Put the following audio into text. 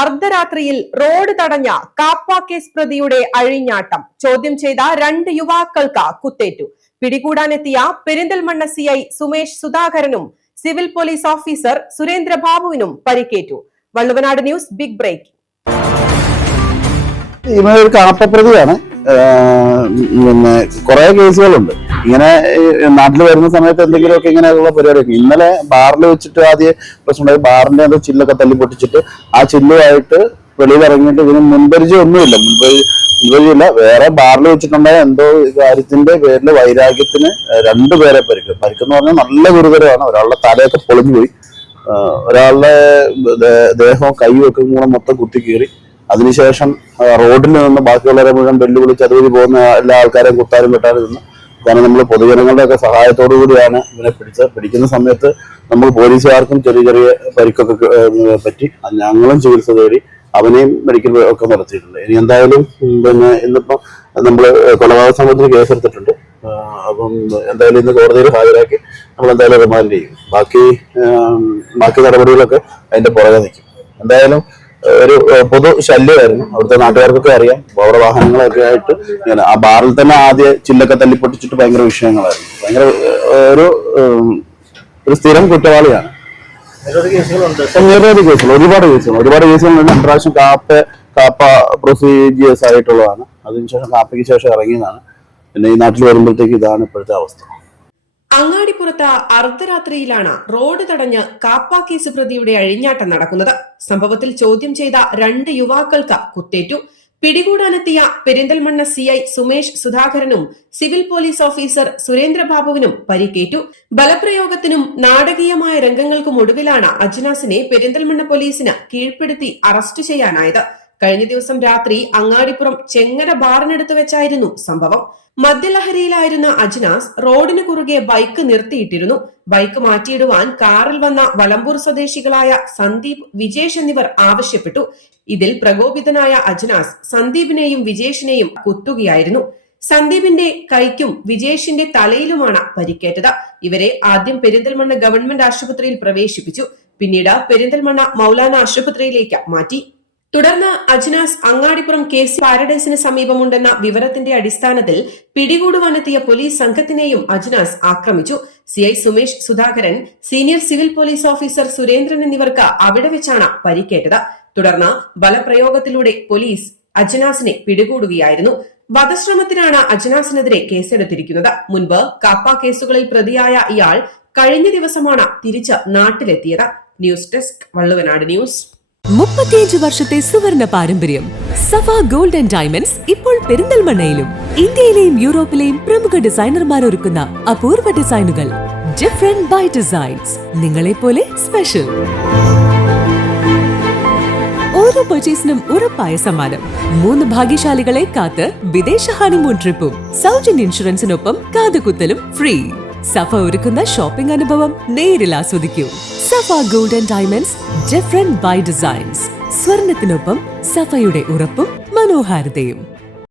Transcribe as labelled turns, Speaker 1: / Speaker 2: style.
Speaker 1: അർദ്ധരാത്രിയിൽ റോഡ് തടഞ്ഞ കാപ്പ കേസ് പ്രതിയുടെ അഴിഞ്ഞാട്ടം. ചോദ്യം ചെയ്ത രണ്ട് യുവാക്കൾക്ക് കുത്തേറ്റു. പിടികൂടാനെത്തിയ പെരിന്തൽമണ്ണ സി ഐ സുമേഷ് സുധാകരനും സിവിൽ പോലീസ് ഓഫീസർ സുരേന്ദ്ര ബാബുവിനും പരിക്കേറ്റു. Valluvanad news big break.
Speaker 2: ഇവൻ കാപ്പ കാപ്പപ്രതിയാണ്. ആഹ് പിന്നെ കുറെ കേസുകളുണ്ട്. ഇങ്ങനെ നാട്ടിൽ വരുന്ന സമയത്ത് എന്തെങ്കിലുമൊക്കെ ഇങ്ങനെയുള്ള പരിപാടിയൊക്കെ. ഇന്നലെ ബാറിൽ വെച്ചിട്ട് ആദ്യം പ്രശ്നമുണ്ടായി. ബാറിന്റെ അത് ചില്ലൊക്കെ തല്ലി പൊട്ടിച്ചിട്ട് ആ ചില്ലുമായിട്ട് വെളിയിൽ ഇറങ്ങിയിട്ട് ഇതിന് മുൻപരിചയം ഒന്നുമില്ല മുൻപരി മുൻപരിചയമില്ല. വേറെ ബാറിൽ വെച്ചിട്ടുണ്ടായ എന്തോ കാര്യത്തിന്റെ പേരിൽ വൈരാഗ്യത്തിന് രണ്ടുപേരെ പരിക്ക്. പരിക്കെന്ന് പറഞ്ഞാൽ നല്ല ഗുരുതരമാണ്. ഒരാളുടെ തലയൊക്കെ പൊളിഞ്ഞുപോയി. ഒരാളുടെ ദേഹവും കൈയും ഒക്കെ കൂടെ മൊത്തം കുത്തി കീറി അതിനുശേഷം റോഡിൽ നിന്ന് ബാക്കിയുള്ളവരെ മുഴുവൻ വെല്ലുവിളിച്ച് അതുവഴി പോകുന്ന എല്ലാ ആൾക്കാരെയും കുത്താനും വെട്ടാനും നിന്ന് കാരണം നമ്മൾ പൊതുജനങ്ങളുടെ ഒക്കെ സഹായത്തോടു കൂടിയാണ് ഇവനെ പിടിച്ചത് പിടിക്കുന്ന സമയത്ത് നമ്മൾ പോലീസുകാർക്കും ചെറിയ ചെറിയ പരിക്കൊക്കെ പറ്റി ഞങ്ങളും ചികിത്സ തേടി അവനെയും മെഡിക്കൽ ഒക്കെ നടത്തിയിട്ടുണ്ട്. ഇനി എന്തായാലും പിന്നെ ഇന്നിപ്പം നമ്മൾ കൊലപാതക സംബന്ധിച്ച് കേസെടുത്തിട്ടുണ്ട്. അപ്പം എന്തായാലും ഇന്ന് കോടതിയിൽ ഹാജരാക്കി നമ്മൾ എന്തായാലും റിമാൻഡ് ചെയ്യും. ബാക്കി ബാക്കി നടപടികളൊക്കെ അതിന്റെ പുറകെ നിൽക്കും. എന്തായാലും ഒരു പൊതു ശല്യമായിരുന്നു. അവിടുത്തെ നാട്ടുകാർക്കൊക്കെ അറിയാം. അവിടെ വാഹനങ്ങളൊക്കെ ആയിട്ട് ഇങ്ങനെ ആ ബാറിൽ തന്നെ ആദ്യ ചില്ലൊക്കെ തല്ലിപ്പൊട്ടിച്ചിട്ട് ഭയങ്കര വിഷയങ്ങളായിരുന്നു. ഭയങ്കര ഒരു ഒരു സ്ഥിരം കുറ്റവാളിയാണ്. നിരവധി കേസുകൾ. ഒരുപാട് കേസുകൾ. ഒരുപാട് കേസുകൾ രണ്ട് പ്രാവശ്യം കാപ്പ കാപ്പ പ്രൊസീജിയേഴ്സ് ആയിട്ടുള്ളതാണ്. അതിനുശേഷം കാപ്പയ്ക്ക് ശേഷം ഇറങ്ങിയതാണ്. പിന്നെ ഈ നാട്ടിൽ വരുമ്പോഴത്തേക്ക് ഇതാണ് ഇപ്പോഴത്തെ അവസ്ഥ.
Speaker 1: അങ്ങാടിപ്പുറത്ത് അർദ്ധരാത്രിയിലാണ് റോഡ് തടഞ്ഞ് കാപ്പ കേസ് പ്രതിയുടെ അഴിഞ്ഞാട്ടം നടക്കുന്നത്. സംഭവത്തിൽ ചോദ്യം ചെയ്ത രണ്ട് യുവാക്കൾക്ക് കുത്തേറ്റു. പിടികൂടാനെത്തിയ പെരിന്തൽമണ്ണ സി ഐ സുമേഷ് സുധാകരനും സിവിൽ പോലീസ് ഓഫീസർ സുരേന്ദ്രബാബുവിനും പരിക്കേറ്റു. ബലപ്രയോഗത്തിനും നാടകീയമായ രംഗങ്ങൾക്കും ഒടുവിലാണ് അജ്നാസിനെ പെരിന്തൽമണ്ണ പോലീസിന് കീഴ്പ്പെടുത്തി അറസ്റ്റ് ചെയ്യാനായത്. കഴിഞ്ഞ ദിവസം രാത്രി അങ്ങാടിപ്പുറം ചെങ്ങര ബാറിനടുത്ത് വെച്ചായിരുന്നു സംഭവം. മദ്യലഹരിയിലായിരുന്ന അജ്നാസ് റോഡിന് കുറുകെ ബൈക്ക് നിർത്തിയിട്ടിരുന്നു. ബൈക്ക് മാറ്റിയിടുവാൻ കാറിൽ വന്ന വലമ്പൂർ സ്വദേശികളായ സന്ദീപ് വിജേഷ് എന്നിവർ ആവശ്യപ്പെട്ടു. ഇതിൽ പ്രകോപിതനായ അജ്നാസ് സന്ദീപിനെയും വിജേഷിനെയും കുത്തുകയായിരുന്നു. സന്ദീപിന്റെ കൈക്കും വിജേഷിന്റെ തലയിലുമാണ് പരിക്കേറ്റത്. ഇവരെ ആദ്യം പെരിന്തൽമണ്ണ ഗവൺമെന്റ് ആശുപത്രിയിൽ പ്രവേശിപ്പിച്ചു. പിന്നീട് പെരിന്തൽമണ്ണ മൗലാന ആശുപത്രിയിലേക്ക് മാറ്റി. തുടർന്ന് അജ്നാസ് അങ്ങാടിപ്പുറം കെ സി പാരഡൈസിന് സമീപമുണ്ടെന്ന വിവരത്തിന്റെ അടിസ്ഥാനത്തിൽ പിടികൂടുവാനെത്തിയ പോലീസ് സംഘത്തിനെയും അജ്നാസ് ആക്രമിച്ചു. CI Sumesh Sudhakaran senior civil police officer Surendran എന്നിവർക്ക് അവിടെ വെച്ചാണ് പരിക്കേറ്റത്. തുടർന്ന് ബലപ്രയോഗത്തിലൂടെ പോലീസ് അജ്നാസിനെ പിടികൂടുകയായിരുന്നു. വധശ്രമത്തിനാണ് അജ്നാസിനെതിരെ കേസെടുത്തിരിക്കുന്നത്. മുൻപ് കാപ്പ കേസുകളിൽ പ്രതിയായ ഇയാൾ കഴിഞ്ഞ ദിവസമാണ് തിരിച്ച് നാട്ടിലെത്തിയത്. News desk Valluvanad news.
Speaker 3: മുപ്പത്തിയഞ്ച് വർഷത്തെ സുവർണ പാരമ്പര്യം സഫ ഗോൾഡ് ആൻഡ് ഡയമണ്ട്സ് ഇപ്പോൾ പെരിന്തൽമണ്ണയിലും ഇന്ത്യയിലെയും യൂറോപ്പിലെയും പ്രമുഖ ഡിസൈനർമാർ ഒരുക്കുന്ന അപൂർവ ഡിസൈനുകൾ ഡിഫറെന്റ് ബൈ ഡിസൈൻസ് നിങ്ങളെ പോലെ സ്പെഷ്യൽ ഓരോ പർച്ചേസിനും ഉറപ്പായ സമ്മാനം. മൂന്ന് ഭാഗ്യശാലികളെ കാത്ത് വിദേശ ഹണിമൂൺ ട്രിപ്പും സൗജന്യ ഇൻഷുറൻസിനൊപ്പം കാതുകുത്തലും ഫ്രീ സഫ ഒരുക്കുന്ന ഷോപ്പിംഗ് അനുഭവം നേരിൽ ആസ്വദിക്കൂ. Safa gold and diamonds different by designs. സ്വർണത്തിനൊപ്പം സഫയുടെ ഉറപ്പും മനോഹാരിതയും.